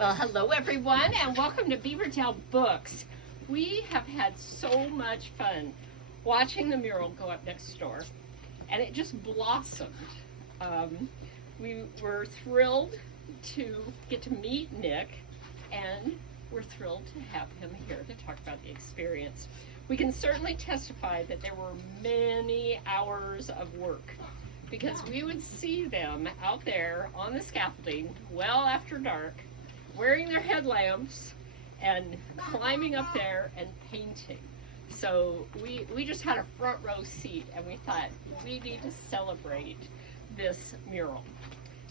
Well, hello everyone, and welcome to Beavertail Books. We have had so much fun watching the mural go up next door, and it just blossomed. We were thrilled to get to meet Nick, and we're thrilled to have him here to talk about the experience. We can certainly testify that there were many hours of work, because we would see them out there on the scaffolding well after dark, wearing their headlamps and climbing up there and painting. So we just had a front row seat, and we thought we need to celebrate this mural.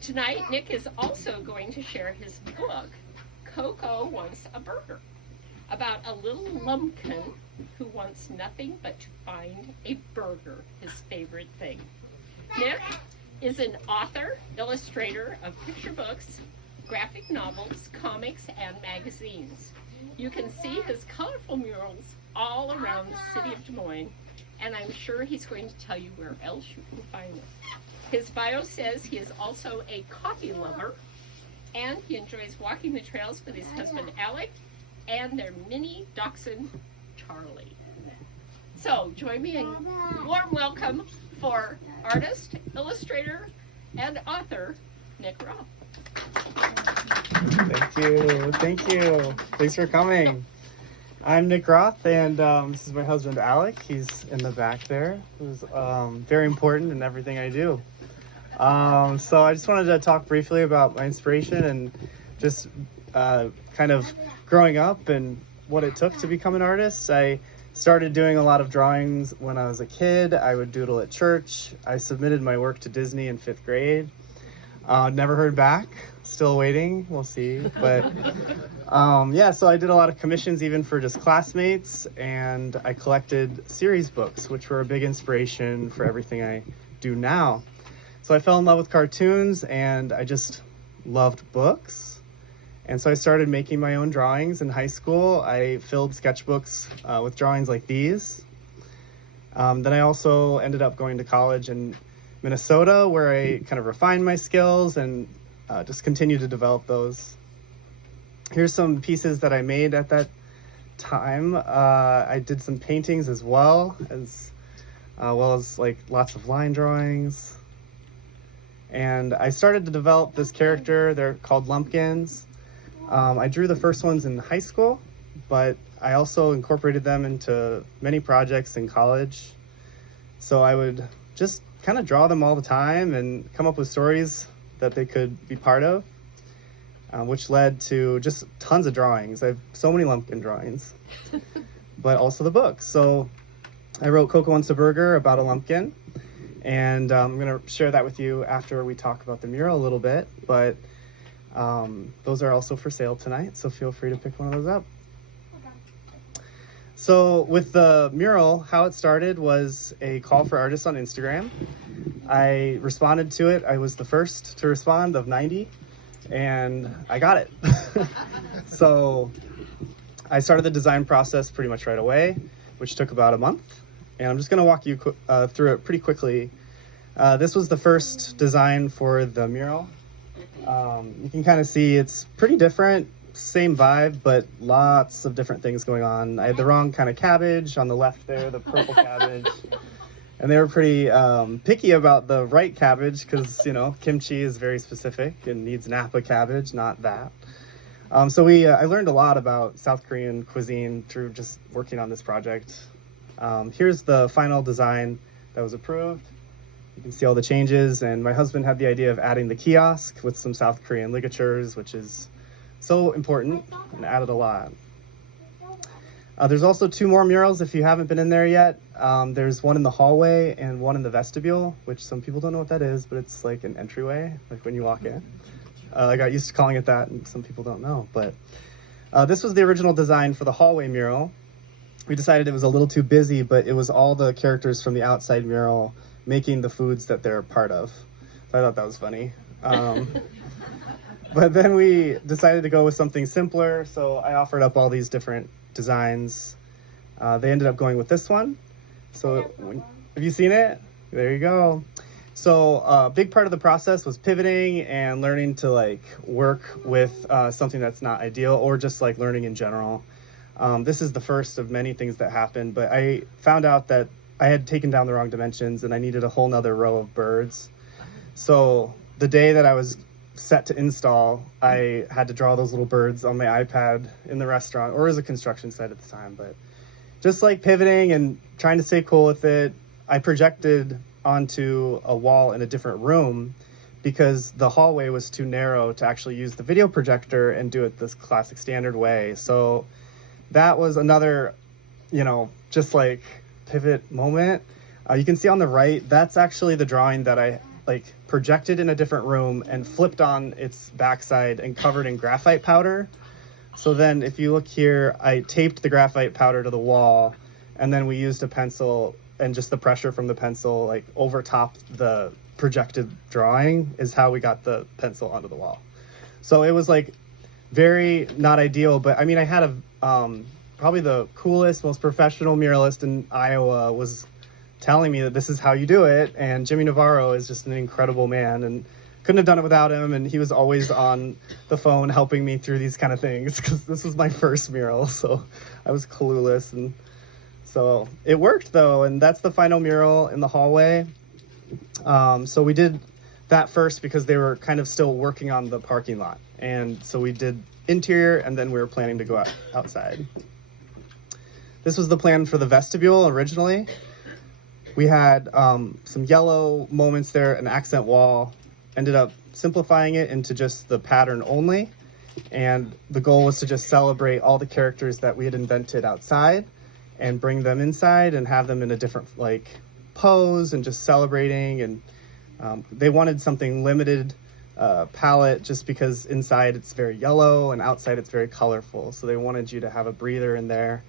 Tonight, Nick is also going to share his book, Coco Wants a Burger, about a little lumpkin who wants nothing but to find a burger, his favorite thing. Nick is an author, illustrator of picture books, graphic novels, comics, and magazines. You can see his colorful murals all around the city of Des Moines, and I'm sure he's going to tell you where else you can find it. His bio says he is also a coffee lover, and he enjoys walking the trails with his husband Alec and their mini dachshund Charlie. So join me in warm welcome for artist, illustrator, and author Nic Roth. Thank you. Thanks for coming. I'm Nic Roth, and this is my husband Alec. He's in the back there, who's very important in everything I do. So I just wanted to talk briefly about my inspiration and just kind of growing up and what it took to become an artist. I started doing a lot of drawings when I was a kid. I would doodle at church. I submitted my work to Disney in 5th grade. Never heard back. Still waiting. We'll see. But yeah, so I did a lot of commissions even for just classmates, and I collected series books, which were a big inspiration for everything I do now. So I fell in love with cartoons, and I just loved books. And so I started making my own drawings in high school. I filled sketchbooks with drawings like these. Then I also ended up going to college in Minnesota, where I kind of refined my skills and just continued to develop those. Here's some pieces that I made at that time. I did some paintings as well as like lots of line drawings. And I started to develop this character. They're called lumpkins. I drew the first ones in high school, but I also incorporated them into many projects in college. So I would just kind of draw them all the time and come up with stories that they could be part of, which led to just tons of drawings. I have so many lumpkin drawings, but also the books. So I wrote Coco Wants a Burger about a lumpkin, and I'm going to share that with you after we talk about the mural a little bit. But those are also for sale tonight, so feel free to pick one of those up. So with the mural, how it started was a call for artists on Instagram. I responded to it. I was the first to respond of 90, and I got it. So I started the design process pretty much right away, which took about a month. And I'm just going to walk you through it pretty quickly. This was the first design for the mural. You can kind of see it's pretty different, same vibe, but lots of different things going on. I had the wrong kind of cabbage on the left there, the purple cabbage. And they were pretty picky about the right cabbage because, you know, kimchi is very specific and needs Napa cabbage, not that. So I learned a lot about South Korean cuisine through just working on this project. Here's the final design that was approved. You can see all the changes, and my husband had the idea of adding the kiosk with some South Korean ligatures, which is so important, and added a lot. There's also 2 more murals if you haven't been in there yet. There's one in the hallway and one in the vestibule, which some people don't know what that is, but it's like an entryway, like when you walk in. I got used to calling it that, and some people don't know. But this was the original design for the hallway mural. We decided it was a little too busy, but it was all the characters from the outside mural making the foods that they're part of. So I thought that was funny. But then we decided to go with something simpler, so I offered up all these different designs. They ended up going with this one. So have you seen it? There you go. So a big part of the process was pivoting and learning to like work with something that's not ideal, or just like learning in general. This is the first of many things that happened, but I found out that I had taken down the wrong dimensions and I needed a whole nother row of birds. So the day that I was set to install, I had to draw those little birds on my iPad in the restaurant, or as a construction site at the time. But just like pivoting and trying to stay cool with it, I projected onto a wall in a different room because the hallway was too narrow to actually use the video projector and do it this classic standard way. So that was another, just like pivot moment. You can see on the right, that's actually the drawing that I like projected in a different room and flipped on its backside and covered in graphite powder. So then if you look here, I taped the graphite powder to the wall, and then we used a pencil, and just the pressure from the pencil like over top the projected drawing is how we got the pencil onto the wall. So it was like very not ideal, but I mean, I had probably the coolest, most professional muralist in Iowa was telling me that this is how you do it. And Jimmy Navarro is just an incredible man, and couldn't have done it without him. And he was always on the phone helping me through these kind of things, because this was my first mural, so I was clueless. And so it worked though, and that's the final mural in the hallway. So we did that first because they were kind of still working on the parking lot, and so we did interior, and then we were planning to go outside. This was the plan for the vestibule originally. We had some yellow moments there, an accent wall. Ended up simplifying it into just the pattern only, and the goal was to just celebrate all the characters that we had invented outside and bring them inside and have them in a different like pose and just celebrating. And they wanted something limited palette, just because inside it's very yellow and outside it's very colorful, so they wanted you to have a breather in there.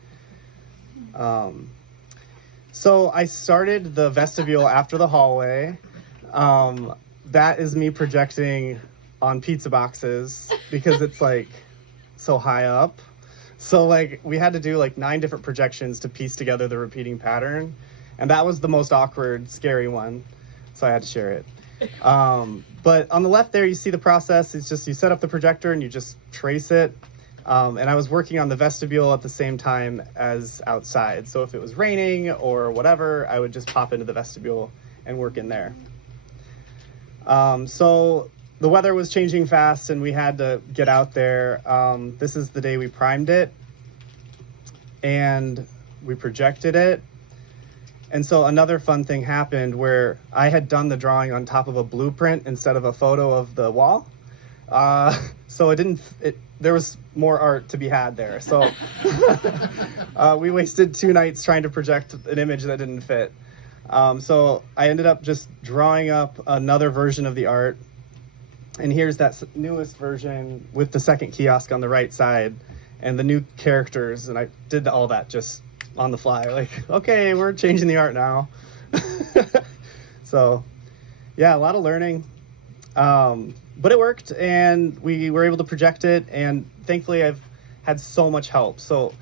So I started the vestibule after the hallway. That is me projecting on pizza boxes because it's like so high up. So like we had to do like 9 different projections to piece together the repeating pattern. And that was the most awkward, scary one. So I had to share it. But on the left there, you see the process. It's just you set up the projector and you just trace it. And I was working on the vestibule at the same time as outside. So if it was raining or whatever, I would just pop into the vestibule and work in there. So the weather was changing fast and we had to get out there. This is the day we primed it and we projected it. And so another fun thing happened where I had done the drawing on top of a blueprint instead of a photo of the wall. So there was more art to be had there. So we wasted 2 nights trying to project an image that didn't fit. So I ended up just drawing up another version of the art. And here's that newest version with the second kiosk on the right side and the new characters. And I did all that just on the fly. Like, okay, we're changing the art now. So yeah, a lot of learning. But it worked and we were able to project it. And thankfully I've had so much help. So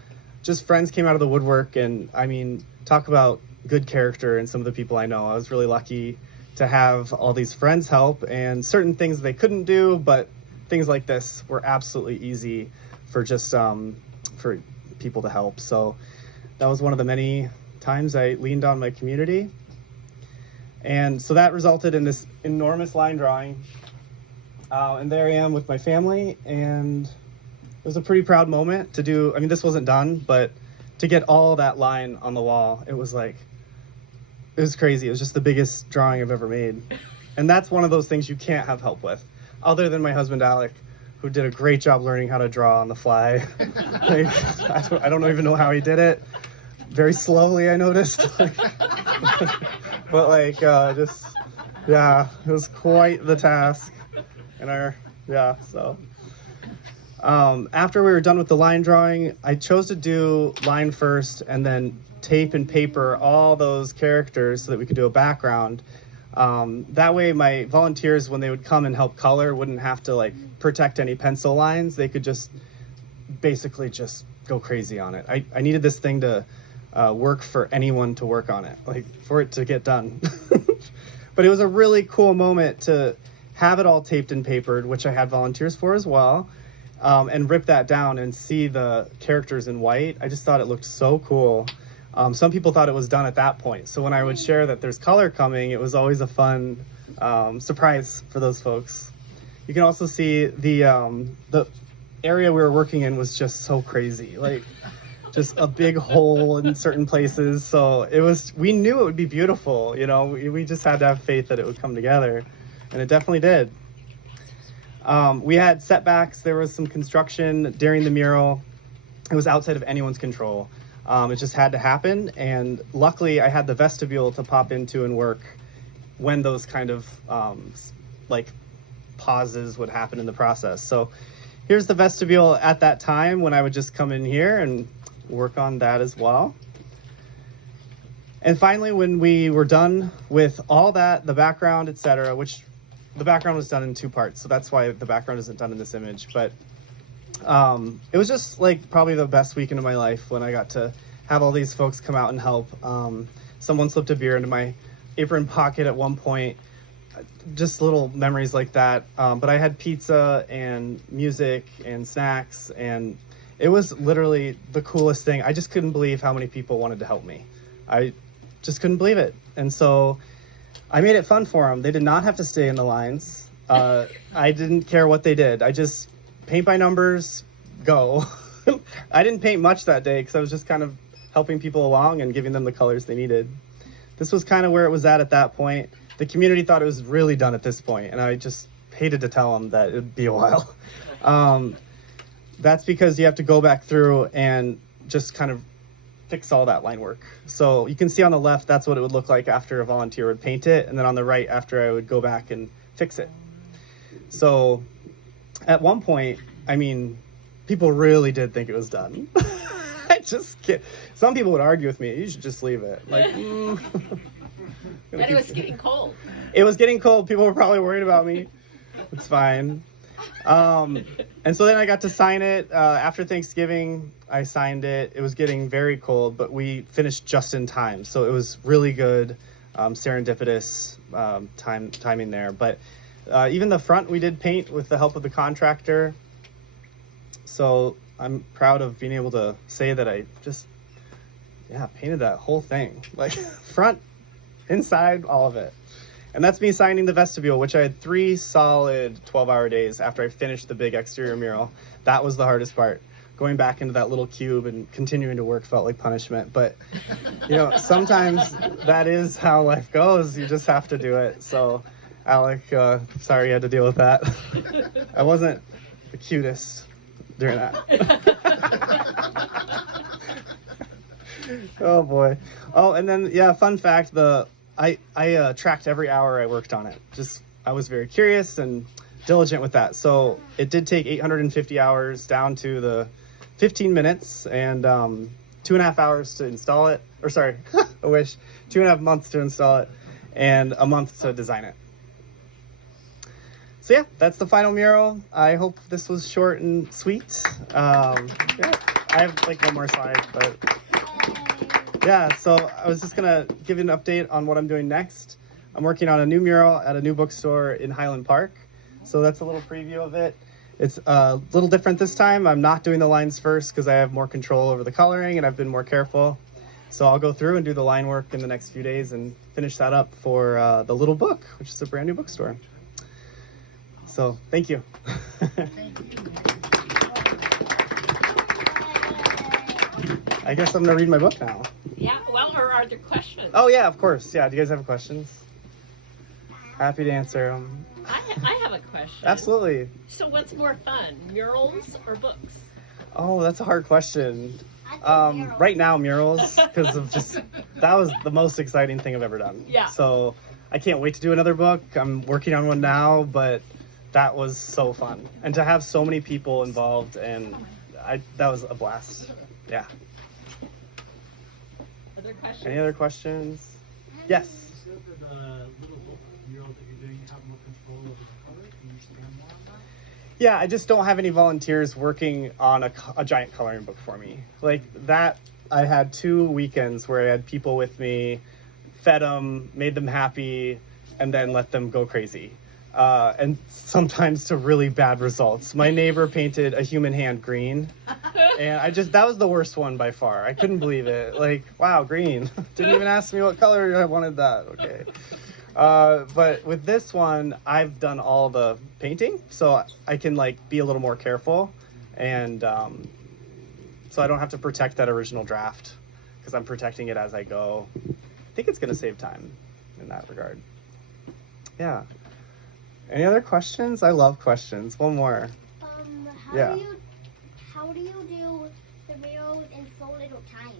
just friends came out of the woodwork, and I mean, talk about good character and some of the people I know. I was really lucky to have all these friends help, and certain things they couldn't do, but things like this were absolutely easy for just for people to help. So that was one of the many times I leaned on my community. And so that resulted in this enormous line drawing. And there I am with my family, and it was a pretty proud moment to do. I mean, this wasn't done, but to get all that line on the wall, it was crazy. It was just the biggest drawing I've ever made. And that's one of those things you can't have help with, other than my husband, Alec, who did a great job learning how to draw on the fly. I don't even know how he did it. Very slowly, I noticed. But it was quite the task. After we were done with the line drawing, I chose to do line first and then tape and paper all those characters so that we could do a background. That way my volunteers, when they would come and help color, wouldn't have to protect any pencil lines. They could just basically just go crazy on it. I needed this thing to work for anyone to work on it, for it to get done. But it was a really cool moment to have it all taped and papered, which I had volunteers for as well, and rip that down and see the characters in white. I just thought it looked so cool. Some people thought it was done at that point. So when I would share that there's color coming, it was always a fun surprise for those folks. You can also see the area we were working in was just so crazy. Like, just a big hole in certain places. So we knew it would be beautiful. You know, we just had to have faith that it would come together. And it definitely did. We had setbacks. There was some construction during the mural. It was outside of anyone's control. It just had to happen. And luckily, I had the vestibule to pop into and work when those kind of like pauses would happen in the process. So here's the vestibule at that time when I would just come in here and work on that as well. And finally, when we were done with all that, the background, etc., which the background was done in 2 parts, so that's why the background isn't done in this image. But it was just like probably the best weekend of my life when I got to have all these folks come out and help. Someone slipped a beer into my apron pocket at one point. Just little memories like that. But I had pizza and music and snacks, and it was literally the coolest thing. I just couldn't believe how many people wanted to help me. I just couldn't believe it. And so I made it fun for them. They did not have to stay in the lines. I didn't care what they did. I just paint by numbers, go. I didn't paint much that day because I was just kind of helping people along and giving them the colors they needed. This was kind of where it was at that point. The community thought it was really done at this point, and I just hated to tell them that it'd be a while. That's because you have to go back through and just kind of fix all that line work. So you can see on the left, that's what it would look like after a volunteer would paint it, and then on the right, after I would go back and fix it. So at one point, I mean, people really did think it was done. I just can't. Some people would argue with me, you should just leave it. Like, But it was getting cold. It was getting cold. People were probably worried about me. It's fine. And so then I got to sign it. After Thanksgiving, I signed it. It was getting very cold, but we finished just in time. So it was really good, serendipitous timing there. But even the front we did paint with the help of the contractor. So I'm proud of being able to say that I just, painted that whole thing. Like front, inside, all of it. And that's me signing the vestibule, which I had 3 solid 12-hour days after I finished the big exterior mural. That was the hardest part. Going back into that little cube and continuing to work felt like punishment. But, sometimes that is how life goes. You just have to do it. So, Alec, sorry you had to deal with that. I wasn't the cutest during that. Oh, boy. Oh, and then, fun fact, I tracked every hour I worked on it. I was very curious and diligent with that. So it did take 850 hours down to the 15 minutes and 2.5 hours to install it. Or sorry, I wish. 2.5 months to install it and a month to design it. So that's the final mural. I hope this was short and sweet. I have like one more slide, but... so I was just going to give you an update on what I'm doing next. I'm working on a new mural at a new bookstore in Highland Park. So that's a little preview of it. It's a little different this time. I'm not doing the lines first because I have more control over the coloring and I've been more careful. So I'll go through and do the line work in the next few days and finish that up for the Little Book, which is a brand new bookstore. So thank you. I guess I'm going to read my book now. Or are there questions? Oh, yeah, of course. Yeah, do you guys have questions? Happy to answer them. I have a question. Absolutely. So what's more fun, murals or books? Oh, that's a hard question. Right now, murals, because that was the most exciting thing I've ever done. Yeah. So I can't wait to do another book. I'm working on one now, but that was so fun. And to have so many people involved, and that was a blast. Yeah. Other questions? Any other questions? Yes. You said that the little book mural that you're doing, you have more control over the color. Can you expand more on that? Yeah, I just don't have any volunteers working on a giant coloring book for me. Like that, I had 2 weekends where I had people with me, fed them, made them happy, and then let them go crazy. And sometimes to really bad results. My neighbor painted a human hand green, and that was the worst one by far. I couldn't believe it. Like, wow, green. Didn't even ask me what color I wanted that. Okay. But with this one, I've done all the painting, so I can like be a little more careful, and so I don't have to protect that original draft because I'm protecting it as I go. I think it's going to save time in that regard. Yeah. Any other questions? I love questions. One more. How do you do the murals in so little time?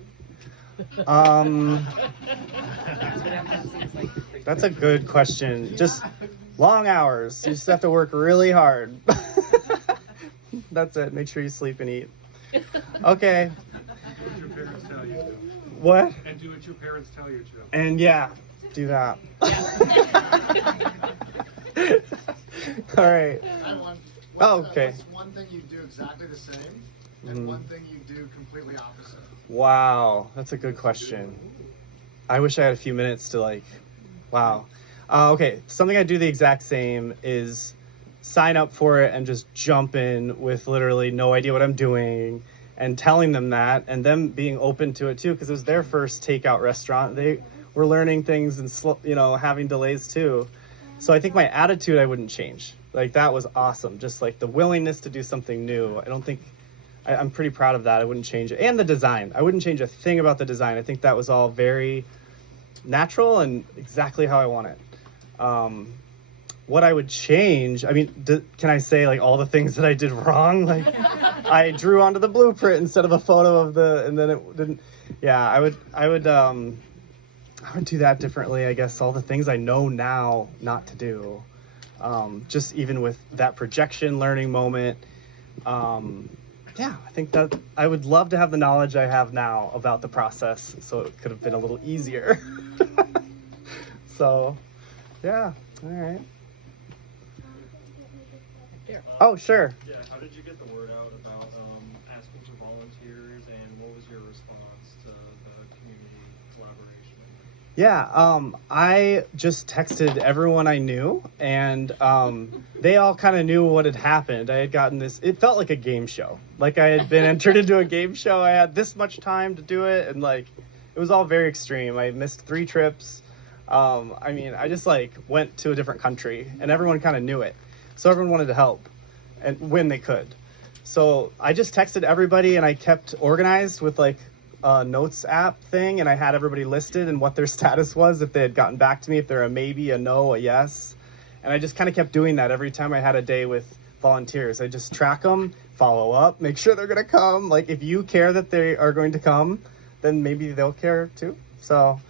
That's a good question. Just long hours. You just have to work really hard. That's it. Make sure you sleep and eat. Okay. Do what your parents tell you to. What? And do what your parents tell you to. And yeah, do that. All right. I have one. Okay. What's one thing you do exactly the same, and Mhm. one thing you do completely opposite? Wow, that's a good question. I wish I had a few minutes to like, wow. Okay, something I do the exact same is sign up for it and just jump in with literally no idea what I'm doing and telling them that and them being open to it too because it was their first takeout restaurant. They were learning things and having delays too. So I think my attitude I wouldn't change. Like that was awesome. Just like the willingness to do something new. I'm pretty proud of that. I wouldn't change it. And the design. I wouldn't change a thing about the design. I think that was all very natural and exactly how I want it. What I would change, I mean, can I say like all the things that I did wrong? Like I drew onto the blueprint instead of a photo of and then it didn't. Yeah, I would do that differently, I guess. All the things I know now not to do. Just even with that projection learning moment. Yeah, I think that I would love to have the knowledge I have now about the process, so it could have been a little easier. So, yeah, all right. Oh, sure. Yeah, how did you get the word out about asking for volunteers, and what was your response to the community collaboration? Yeah, I just texted everyone I knew, and they all kind of knew what had happened. I had gotten this, it felt like a game show. Like I had been entered into a game show. I had this much time to do it, and like, it was all very extreme. I missed 3 trips. I mean, I just like went to a different country, and everyone kind of knew it. So everyone wanted to help, and when they could. So I just texted everybody, and I kept organized with like a notes app thing, and I had everybody listed and what their status was, if they had gotten back to me, if they're a maybe, a no, a yes. And I just kind of kept doing that every time I had a day with volunteers. I just track them, follow up, make sure they're going to come. Like if you care that they are going to come, then maybe they'll care too. So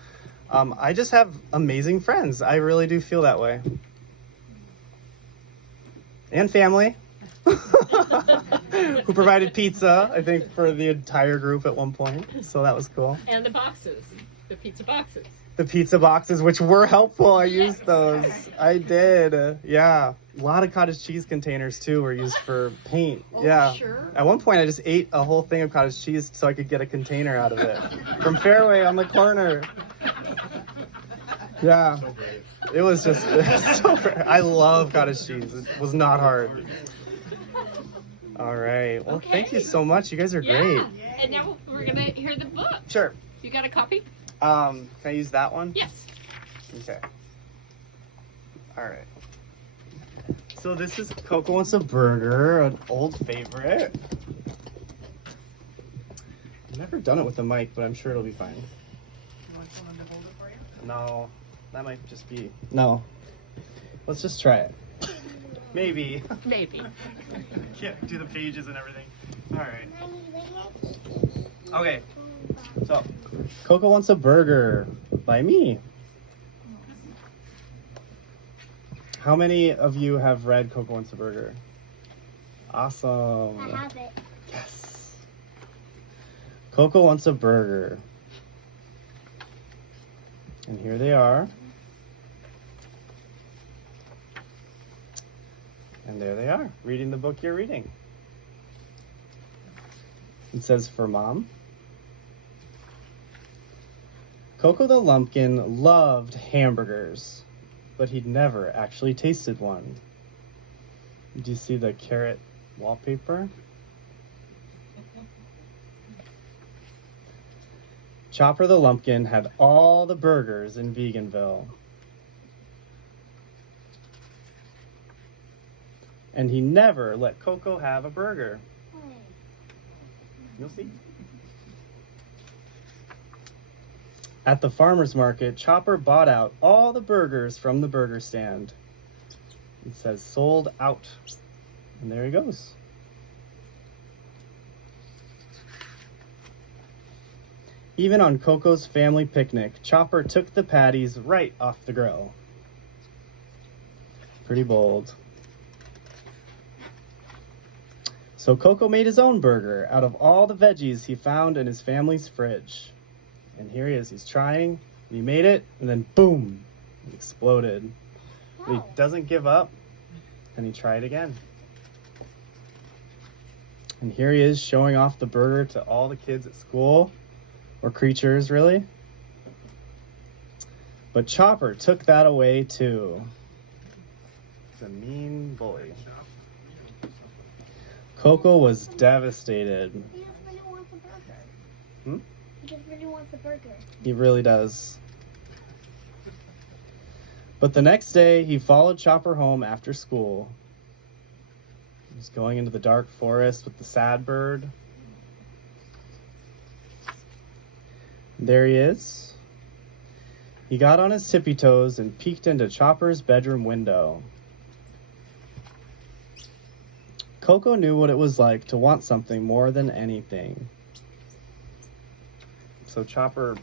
I just have amazing friends. I really do feel that way. And family. Who provided pizza, I think, for the entire group at one point. So that was cool. And the boxes, the pizza boxes. The pizza boxes, which were helpful. I used those. I did. Yeah. A lot of cottage cheese containers, too, were used for paint. Yeah. Sure. At one point, I just ate a whole thing of cottage cheese so I could get a container out of it. From Fairway on the corner. Yeah. It was just so great. I love cottage cheese. It was not hard. All right. Well, thank you so much. You guys are great. Yeah. And now we're going to hear the book. Sure. You got a copy? Can I use that one? Yes. Okay. All right. So this is Coco Wants a Burger, an old favorite. I've never done it with a mic, but I'm sure it'll be fine. You want someone to hold it for you? No, that might just be... No. Let's just try it. Maybe. Maybe. Can't do the pages and everything. All right. Okay. So, Coco Wants a Burger by me. How many of you have read Coco Wants a Burger? Awesome. I have it. Yes. Coco Wants a Burger. And here they are. And there they are, reading the book you're reading. It says, for Mom. Coco the Lumpkin loved hamburgers. but he'd never actually tasted one. Do you see the carrot wallpaper? Chopper the Lumpkin had all the burgers in Veganville. And he never let Coco have a burger. You'll see. At the farmer's market, Chopper bought out all the burgers from the burger stand. It says sold out. And there he goes. Even on Coco's family picnic, Chopper took the patties right off the grill. Pretty bold. So Coco made his own burger out of all the veggies he found in his family's fridge. And here he is, he's trying, and he made it, and then boom, it exploded. But he doesn't give up, and he tried again. And here he is showing off the burger to all the kids at school, or creatures really. But Chopper took that away too. He's a mean bully. Coco was devastated. He just really wants a burger. Hmm? He just really wants a burger. He really does. But the next day, he followed Chopper home after school. He was going into the dark forest with the sad bird. There he is. He got on his tippy toes and peeked into Chopper's bedroom window. Coco knew what it was like to want something more than anything. So Chopper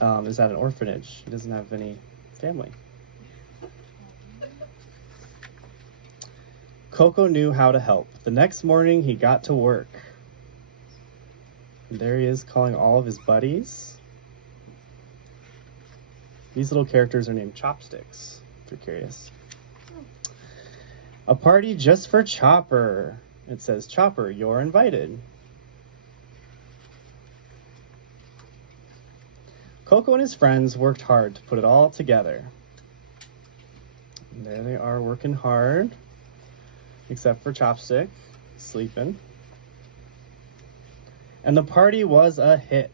is at an orphanage. He doesn't have any family. Coco knew how to help. The next morning, he got to work. And there he is calling all of his buddies. These little characters are named Chopsticks, if you're curious. A party just for Chopper. It says, Chopper, you're invited. Coco and his friends worked hard to put it all together. And there they are working hard, except for Chopstick, sleeping. And the party was a hit,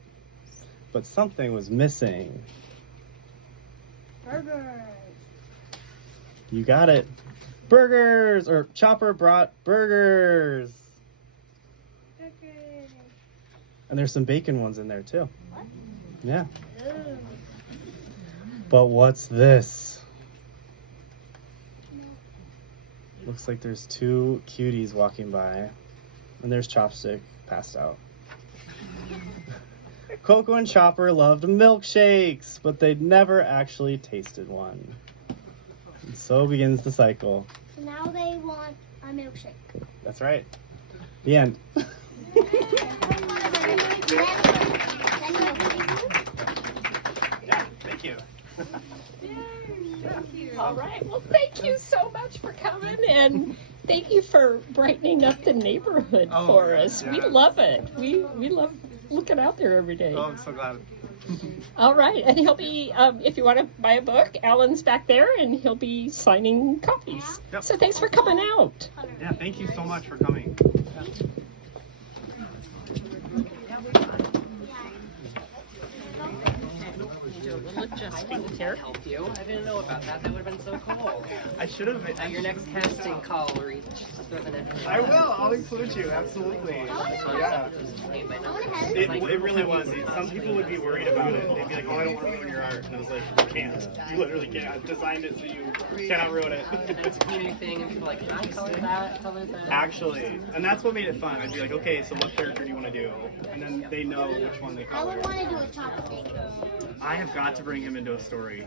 but something was missing. Burgers. You got it. Burgers! Or Chopper brought burgers. Burgers. And there's some bacon ones in there too. What? Yeah. Ooh. But what's this? Looks like there's two cuties walking by. And there's Chopstick passed out. Coco and Chopper loved milkshakes, but they'd never actually tasted one. And so begins the cycle. So now they want a milkshake. That's right. The end. Yeah, thank you. All right. Well, thank you so much for coming, and thank you for brightening up the neighborhood for us. We love it. We love looking out there every day. Oh, I'm so glad. All right, and he'll be, if you want to buy a book, Alan's back there, and he'll be signing copies. Yep. So thanks for coming out. Yeah, thank you so much for coming. Do a little adjustment here. Help you. I didn't know about that. That would have been so cool. I should have. At your next casting call, reach. I will. I'll include you. Absolutely. Yeah. It really was. Some people would be worried about it. They'd be like, "Oh, I don't want to ruin your art," and I was like, "You can't. You literally can't. I've designed it so you cannot ruin it." It's a community thing, and people are like, can I color that? Color that? Actually, and that's what made it fun. I'd be like, "Okay, so what character do you want to do?" And then they know which one they I color. would want to do a chocolate cake. I have got to bring him into a story.